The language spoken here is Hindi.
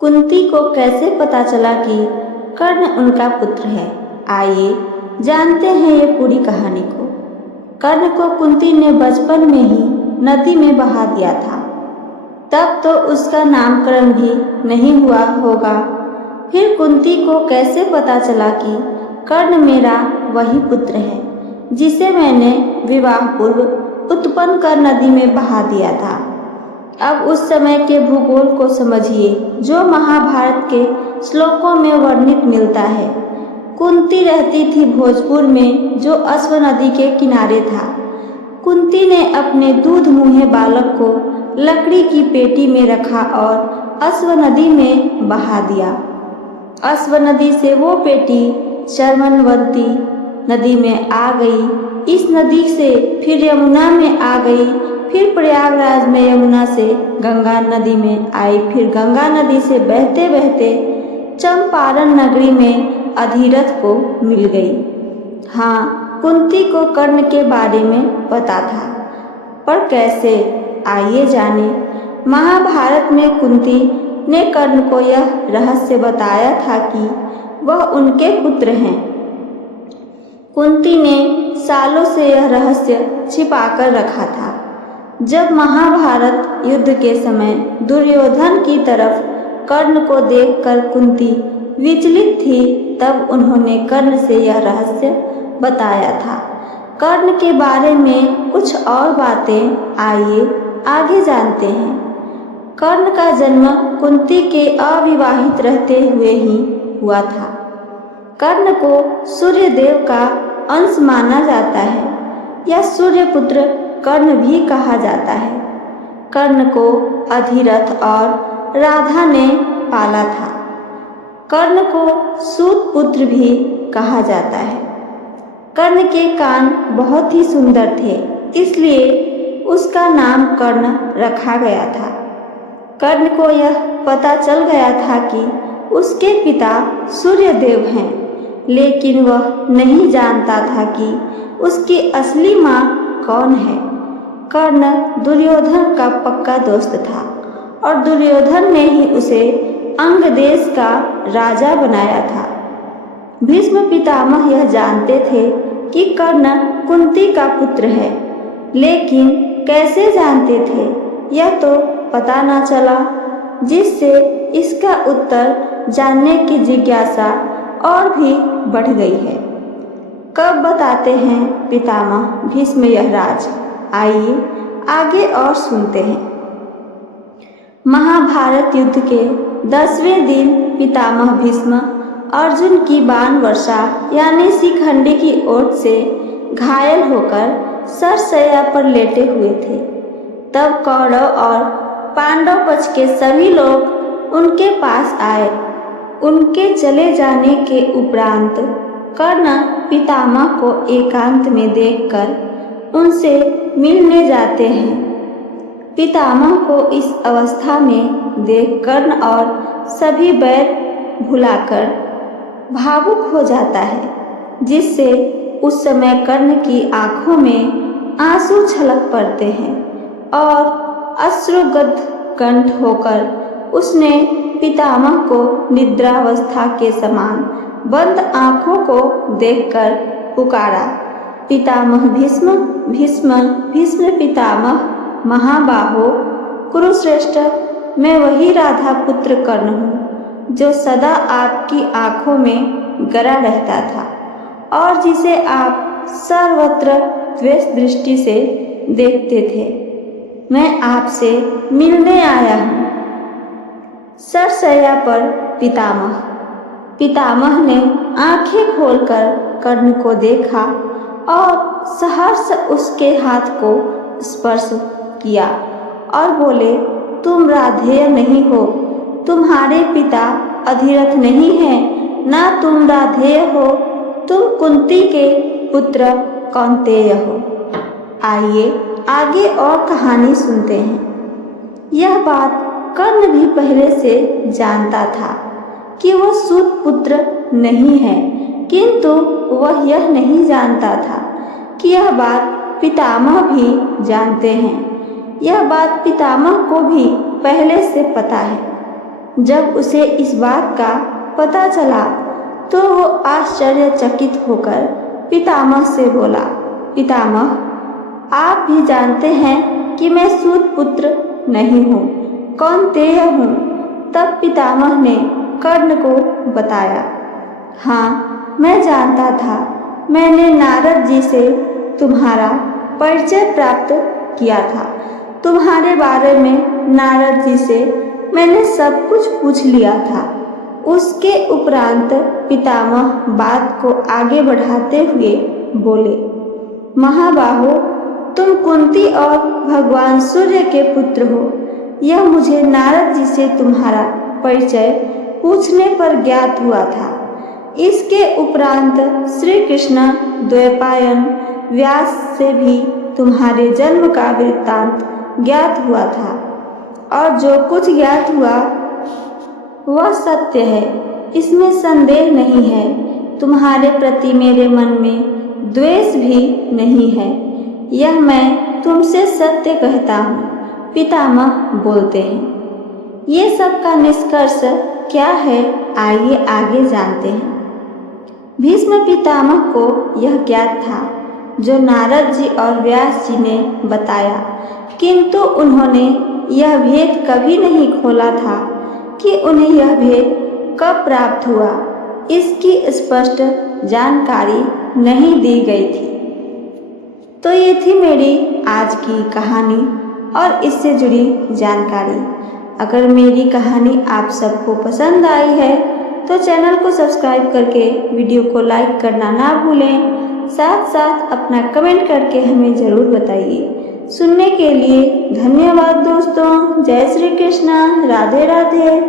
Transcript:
कुंती को कैसे पता चला कि कर्ण उनका पुत्र है? आइए जानते हैं ये पूरी कहानी को। कर्ण को कुंती ने बचपन में ही नदी में बहा दिया था। तब तो उसका नामकरण भी नहीं हुआ होगा। फिर कुंती को कैसे पता चला कि कर्ण मेरा वही पुत्र है जिसे मैंने विवाह पूर्व उत्पन्न कर नदी में बहा दिया था। अब उस समय के भूगोल को समझिए जो महाभारत के श्लोकों में वर्णित मिलता है। कुंती रहती थी भोजपुर में जो अश्व नदी के किनारे था। कुंती ने अपने दूध मुँहे बालक को लकड़ी की पेटी में रखा और अश्व नदी में बहा दिया। अश्व नदी से वो पेटी शर्मनवती नदी में आ गई। इस नदी से फिर यमुना में आ गई। फिर प्रयागराज में यमुना से गंगा नदी में आई। फिर गंगा नदी से बहते बहते चंपारण नगरी में अधिरथ को मिल गई। हाँ, कुंती को कर्ण के बारे में पता था, पर कैसे? आइए जाने। महाभारत में कुंती ने कर्ण को यह रहस्य बताया था कि वह उनके पुत्र हैं। कुंती ने सालों से यह रहस्य छिपाकर रखा था। जब महाभारत युद्ध के समय दुर्योधन की तरफ कर्ण को देखकर कुंती विचलित थी, तब उन्होंने कर्ण से यह रहस्य बताया था। कर्ण के बारे में कुछ और बातें आइए आगे जानते हैं। कर्ण का जन्म कुंती के अविवाहित रहते हुए ही हुआ था। कर्ण को सूर्य देव का अंश माना जाता है या सूर्यपुत्र कर्ण भी कहा जाता है। कर्ण को अधिरथ और राधा ने पाला था। कर्ण को सूत पुत्र भी कहा जाता है। कर्ण के कान बहुत ही सुंदर थे, इसलिए उसका नाम कर्ण रखा गया था। कर्ण को यह पता चल गया था कि उसके पिता सूर्यदेव हैं, लेकिन वह नहीं जानता था कि उसकी असली माँ कौन है। कर्ण दुर्योधन का पक्का दोस्त था और दुर्योधन ने ही उसे अंग देश का राजा बनाया था। भीष्म पितामह यह जानते थे कि कर्ण कुंती का पुत्र है, लेकिन कैसे जानते थे यह तो पता न चला, जिससे इसका उत्तर जानने की जिज्ञासा और भी बढ़ गई है। कब बताते हैं पितामह भीष्म यह राज? आइए आगे और सुनते हैं। महाभारत युद्ध के 10वें दिन पितामह भीष्म अर्जुन की बाण वर्षा यानी शिखंडी की ओट से घायल होकर सरसैया पर लेटे हुए थे। तब कौरव और पांडव पक्ष के सभी लोग उनके पास आए। उनके चले जाने के उपरांत कर्ण पितामह को एकांत में देखकर उनसे मिलने जाते हैं। पितामह को इस अवस्था में देख कर्ण और सभी बैर भुलाकर भावुक हो जाता है, जिससे उस समय कर्ण की आंखों में आंसू छलक पड़ते हैं और अश्रुगद्ध कंठ होकर उसने पितामह को निद्रावस्था के समान बंद आंखों को देखकर पुकारा, पितामह भीष्म, भीष्म, भीष्म पितामह महाबाहो, कुरुश्रेष्ठ, मैं वही राधा पुत्र कर्ण हूँ जो सदा आपकी आंखों में गड़ा रहता था और जिसे आप सर्वत्र द्वेष दृष्टि से देखते थे। मैं आपसे मिलने आया हूँ। सरसैया पर पितामह ने आंखें खोलकर कर्ण को देखा और सहर्ष उसके हाथ को स्पर्श किया और बोले, तुम राधेय नहीं हो, तुम्हारे पिता अधिरथ नहीं है, ना तुम राधेय हो, तुम कुंती के पुत्र कौन्तेय हो। आइए आगे और कहानी सुनते हैं। यह बात कर्ण भी पहले से जानता था कि वह सूत पुत्र नहीं है, किंतु वह यह नहीं जानता था कि यह बात पितामह भी जानते हैं। यह बात पितामह को भी पहले से पता है। जब उसे इस बात का पता चला तो वो आश्चर्यचकित होकर पितामह से बोला, पितामह, आप भी जानते हैं कि मैं सूत पुत्र नहीं हूँ, कौन्तेय हूँ। तब पितामह ने कर्ण को बताया, हाँ, मैं जानता था। मैंने नारद जी से तुम्हारा परिचय प्राप्त किया था। तुम्हारे बारे में नारद जी से मैंने सब कुछ पूछ लिया था। उसके उपरांत पितामह बात को आगे बढ़ाते हुए बोले, महाबाहो, तुम कुंती और भगवान सूर्य के पुत्र हो। यह मुझे नारद जी से तुम्हारा परिचय पूछने पर ज्ञात हुआ था। इसके उपरांत श्री कृष्ण द्वैपायन व्यास से भी तुम्हारे जन्म का वृत्तांत ज्ञात हुआ था, और जो कुछ ज्ञात हुआ वह सत्य है, इसमें संदेह नहीं है। तुम्हारे प्रति मेरे मन में द्वेष भी नहीं है, यह मैं तुमसे सत्य कहता हूँ। पितामह बोलते हैं, ये सब का निष्कर्ष क्या है, आइए आगे जानते हैं। भीष्म पितामह को यह ज्ञात था जो नारद जी और व्यास जी ने बताया, किंतु उन्होंने यह भेद कभी नहीं खोला था कि उन्हें यह भेद कब प्राप्त हुआ, इसकी स्पष्ट जानकारी नहीं दी गई थी। तो ये थी मेरी आज की कहानी और इससे जुड़ी जानकारी। अगर मेरी कहानी आप सबको पसंद आई है तो चैनल को सब्सक्राइब करके वीडियो को लाइक करना ना भूलें। साथ साथ अपना कमेंट करके हमें ज़रूर बताइए। सुनने के लिए धन्यवाद दोस्तों। जय श्री कृष्णा, राधे राधे।